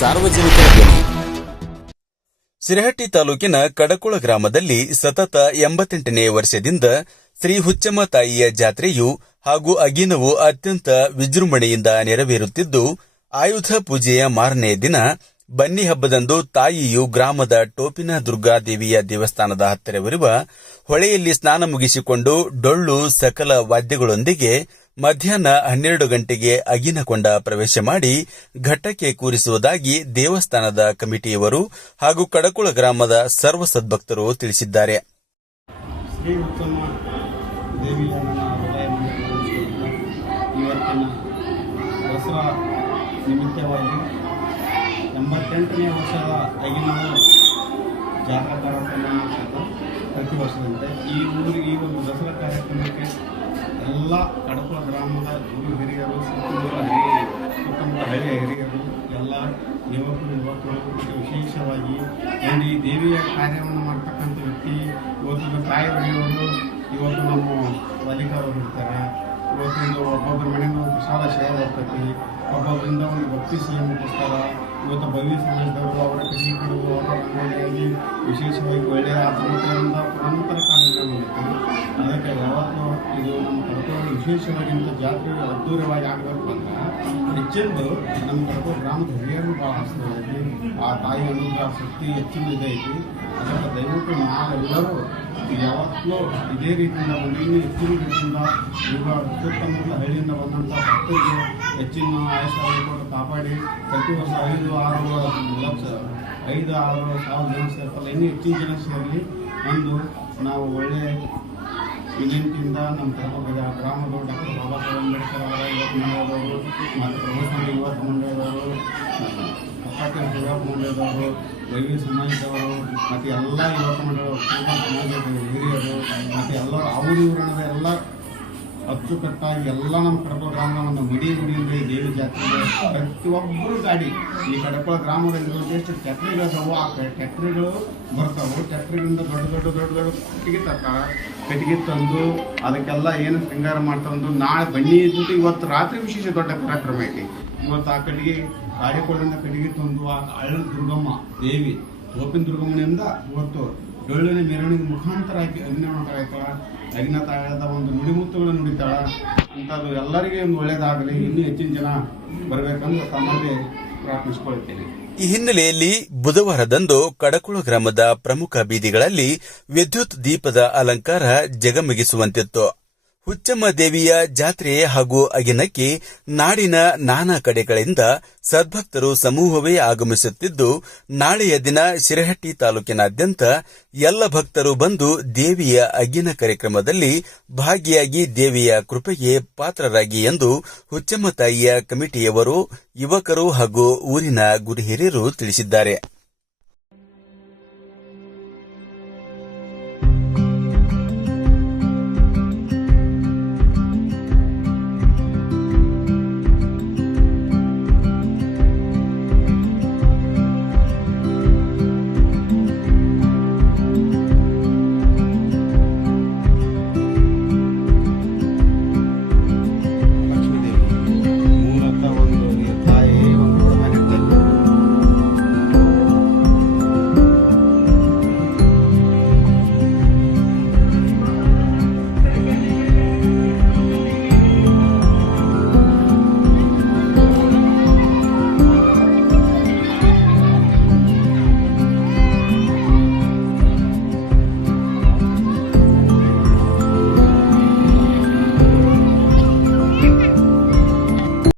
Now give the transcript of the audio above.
ಸಾರ್ವಜನಿಕರ ಧ್ವನಿ. ಸಿರಹಟ್ಟಿ ತಾಲೂಕಿನ ಕಡಕುಳ ಗ್ರಾಮದಲ್ಲಿ ಸತತ 88ನೇ ವರ್ಷದಿಂದ ಶ್ರೀ ಹುಚ್ಚಮ್ಮ ತಾಯಿಯ ಜಾತ್ರೆಯು ಹಾಗೂ ಅಗಿನವು ಅತ್ಯಂತ ವಿಜೃಂಭಣೆಯಿಂದ ನೆರವೇರುತ್ತಿದ್ದು, ಆಯುಧ ಪೂಜೆಯ ಮಾರನೆಯ ದಿನ ಬನ್ನಿ ಹಬ್ಬದಂದು ತಾಯಿಯು ಗ್ರಾಮದ ಟೋಪಿನ ದುರ್ಗಾದೇವಿಯ ದೇವಸ್ಥಾನದ ಹತ್ತಿರವಿರುವ ಹೊಳೆಯಲ್ಲಿ ಸ್ನಾನ ಮುಗಿಸಿಕೊಂಡು ಡೊಳ್ಳು ಸಕಲ ವಾದ್ಯಗಳೊಂದಿಗೆ ಮಧ್ಯಾಹ್ನ 12 ಗಂಟೆಗೆ ಅಗಿನಕೊಂಡ ಪ್ರವೇಶ ಮಾಡಿ ಘಟ್ಟಕ್ಕೆ ಕೂರಿಸುವುದಾಗಿ ದೇವಸ್ಥಾನದ ಕಮಿಟಿಯವರು ಹಾಗೂ ಕಡಕುಳ ಗ್ರಾಮದ ಸರ್ವ ಸದ್ಭಕ್ತರು ತಿಳಿಸಿದ್ದಾರೆ. ಶ್ರೀ ಹುಚ್ಚಮ್ಮ ದೇವಿಯ ಇವತ್ತಿನ ದಸರಾ ನಿಮಿತ್ತವಾಗಿ 88ನೇ ವರ್ಷದ ಅಗಿನವು ಜಾತ್ರಾ ಕಾರ್ಯಕ್ರಮ ಪ್ರತಿ ವರ್ಷದಂತೆ ಈ ಒಂದು ದಸರಾ ಕಾರ್ಯಕ್ರಮಕ್ಕೆ ಎಲ್ಲ ಕಡಕುಳ ಗ್ರಾಮದ ಗುರು ಹಿರಿಯರು, ಸುತ್ತಮುತ್ತ ಹಳ್ಳಿಯ ಹಿರಿಯರು, ಎಲ್ಲ ಯುವಕರು ವಿಶೇಷವಾಗಿ ಒಂದು ಈ ದೇವಿಯ ಕಾರ್ಯವನ್ನು ಮಾಡ್ತಕ್ಕಂಥ ವ್ಯಕ್ತಿ ಇವತ್ತು ತಾಯಿ ಬರೆಯೋರು, ಇವತ್ತು ನಮ್ಮ ವಲಿಕರು ಇರ್ತಾರೆ. ಇವತ್ತಿಂದು ಒಬ್ಬೊಬ್ಬರ ಮನೆಯಿಂದ ಪ್ರಸಾದ ಸೇವೆ ಹೋಗ್ತೈತಿ, ಒಬ್ಬೊಬ್ಬರಿಂದ ಒಂದು ಭಕ್ತಿ ಸೇವೆ ಮುಟ್ಟಿಸ್ತಾರ. ಇವತ್ತು ಭವ್ಯ ಸಮಾಜದವರು ಅವರ ಕಲಿಗಳು ಅವರ ರಂಗೋಲಿಯಲ್ಲಿ ವಿಶೇಷವಾಗಿ ಒಳ್ಳೆಯ ಆತ್ಮೀಯತೆಯಿಂದ ಪುರಾಂತರ ಕಾರ್ಯಕ್ರಮ ಇರ್ತೀವಿ. ಅದಕ್ಕೆ ಯಾವತ್ತೂ ಇದು ನಮ್ಮ ಕಡಕುಳ ವಿಶೇಷವಾಗಿಂತ ಜಾತ್ರೆ ಅದ್ದೂರವಾಗಿ ಆಗಬೇಕು ಅಂತ ಹೆಚ್ಚಿಂದು ನಮ್ಮ ಕಡಕುಳ ಗ್ರಾಮದ ಹಿರಿಯರು ಭಾಳ ಹಸ್ತೈತಿ. ಆ ತಾಯಿ ಅನ್ನೋದು ಆ ಶಕ್ತಿ ಹೆಚ್ಚಿನ ಇದೈತಿ. ಅದಕ್ಕೆ ದಯವಿಟ್ಟು ನಾವೆಲ್ಲರೂ ಯಾವತ್ತೂ ಇದೇ ರೀತಿಯಿಂದ ಇನ್ನೂ ಹೆಚ್ಚಿನ ರೀತಿಯಿಂದ ಈಗ ಸುತ್ತಮುತ್ತ ಹಳ್ಳಿಯಿಂದ ಬಂದಂಥ ಭಕ್ತರಿಗೆ ಹೆಚ್ಚಿನ ಆಯುಷ್ಯ ಕಾಪಾಡಿ ಪ್ರತಿ ವರ್ಷ 5-6 ಸಾವಿರ ಜನ ಸೇರ್ತಾರೆ. ಇನ್ನೂ ಹೆಚ್ಚಿನ ಜನ ಸೇರಲಿ ಎಂದು ನಾವು ಒಳ್ಳೆಯ ವಿನಂತಿಯಿಂದ ನಮ್ಮ ಗ್ರಾಮದವರು ಡಾಕ್ಟರ್ ಬಾಬಾ ಸಾಹೇಬ್ ಅಂಬೇಡ್ಕರ್ ಅವರ ಯುವಕ ಮಂಡಳದವರು ಮತ್ತು ಪ್ರಭುಸ್ವಾಮಿ ಯುವಕ ಮಂಡಳದವರು, ಕಪ್ಪಾಟಿ ಯುವಕ ಮಂಡಳದವರು, ವೈವಿ ಸಮಾಜದವರು ಮತ್ತು ಎಲ್ಲ ಯುವಕ ಮಂಡಳ ಸಮಾಜದ ಹಿರಿಯರು ಮತ್ತು ಎಲ್ಲರೂ ಊರಣದ ಎಲ್ಲ ಅಚ್ಚುಕಟ್ಟಾಗಿ ಎಲ್ಲ ನಮ್ಮ ಕಡಕುಳ ಗ್ರಾಮದ ಒಂದು ಗುಡಿಯಿಂದ ಈ ದೇವಿ ಜಾತ್ರೆಗೆ ಪ್ರತಿಯೊಬ್ಬರು ಗಾಡಿ ಈ ಕಡಕುಳ ಗ್ರಾಮದಲ್ಲಿ ಎಷ್ಟು ಟ್ಯಾಕ್ಟ್ರಿಗಳಿದಾವೆ, ಆ ಟ್ಯಾಕ್ಟ್ರಿಗಳು ಬರ್ತಾವೆ. ಟ್ಯಾಕ್ಟ್ರಿಗಳಿಂದ ದೊಡ್ಡ ಕಟ್ಟಿಗೆ ತರ್ತಾರೆ. ಕಟ್ಟಿಗೆ ತಂದು ಅದಕ್ಕೆಲ್ಲ ಏನು ಶೃಂಗಾರ ಮಾಡ್ತಂದು ನಾಳೆ ಬನ್ನಿ ಇದ್ದು ಇವತ್ತು ರಾತ್ರಿ ವಿಶೇಷ ದೊಡ್ಡ ಕಾರ್ಯಕ್ರಮ ಐತಿ. ಇವತ್ತು ಆ ಕಟ್ಟಿಗೆ ಕಾಡಿಕೊಳ್ಳಿಂದ ಕಟ್ಟಿಗೆ ತಂದು ಆ ಹಳ್ಳಿ ದುರ್ಗಮ್ಮ ದೇವಿ ಗೋಪಿನ ದುರ್ಗಮ್ಮನಿಂದ ಇವತ್ತು ಡೊಳ್ಳಿನ ಮೆರವಣಿಗೆ ಮುಖಾಂತರ ಅಗ್ನಿತಾಳ ಅಗ್ನಿತಾಳದ ಒಂದು ನುಡಿಮುತ್ತುಗಳು ನುಡಿತಾಳ ಅಂಥದ್ದು ಎಲ್ಲರಿಗೂ ಒಂದು ಒಳ್ಳೇದಾಗಲಿ, ಇನ್ನೂ ಹೆಚ್ಚಿನ ಜನ ಬರಬೇಕಂದು ತಮ್ಮಲ್ಲಿ ಪ್ರಾರ್ಥಿಸಿಕೊಳ್ತೇನೆ. ಈ ಹಿನ್ನೆಲೆಯಲ್ಲಿ ಬುಧವಾರದಂದು ಕಡಕುಳ ಗ್ರಾಮದ ಪ್ರಮುಖ ಬೀದಿಗಳಲ್ಲಿ ವಿದ್ಯುತ್ ದೀಪದ ಅಲಂಕಾರ ಜಗಮಗಿಸುವಂತಿತ್ತು. ಹುಚ್ಚಮ್ಮ ದೇವಿಯ ಜಾತ್ರೆ ಹಾಗೂ ಅಗಿನಕ್ಕೆ ನಾಡಿನ ನಾನಾ ಕಡೆಗಳಿಂದ ಸದ್ಭಕ್ತರು ಸಮೂಹವೇ ಆಗಮಿಸುತ್ತಿದ್ದು, ನಾಳೆಯ ದಿನ ಸಿರಹಟ್ಟಿ ತಾಲೂಕಿನಾದ್ಯಂತ ಎಲ್ಲ ಭಕ್ತರು ಬಂದು ದೇವಿಯ ಅಗಿನ ಕಾರ್ಯಕ್ರಮದಲ್ಲಿ ಭಾಗಿಯಾಗಿ ದೇವಿಯ ಕೃಪೆಗೆ ಪಾತ್ರರಾಗಿ ಎಂದು ಹುಚ್ಚಮ್ಮ ತಾಯಿಯ ಕಮಿಟಿಯವರು, ಯುವಕರು ಹಾಗೂ ಊರಿನ ಗುರು ಹಿರಿಯರು ತಿಳಿಸಿದ್ದಾರೆ.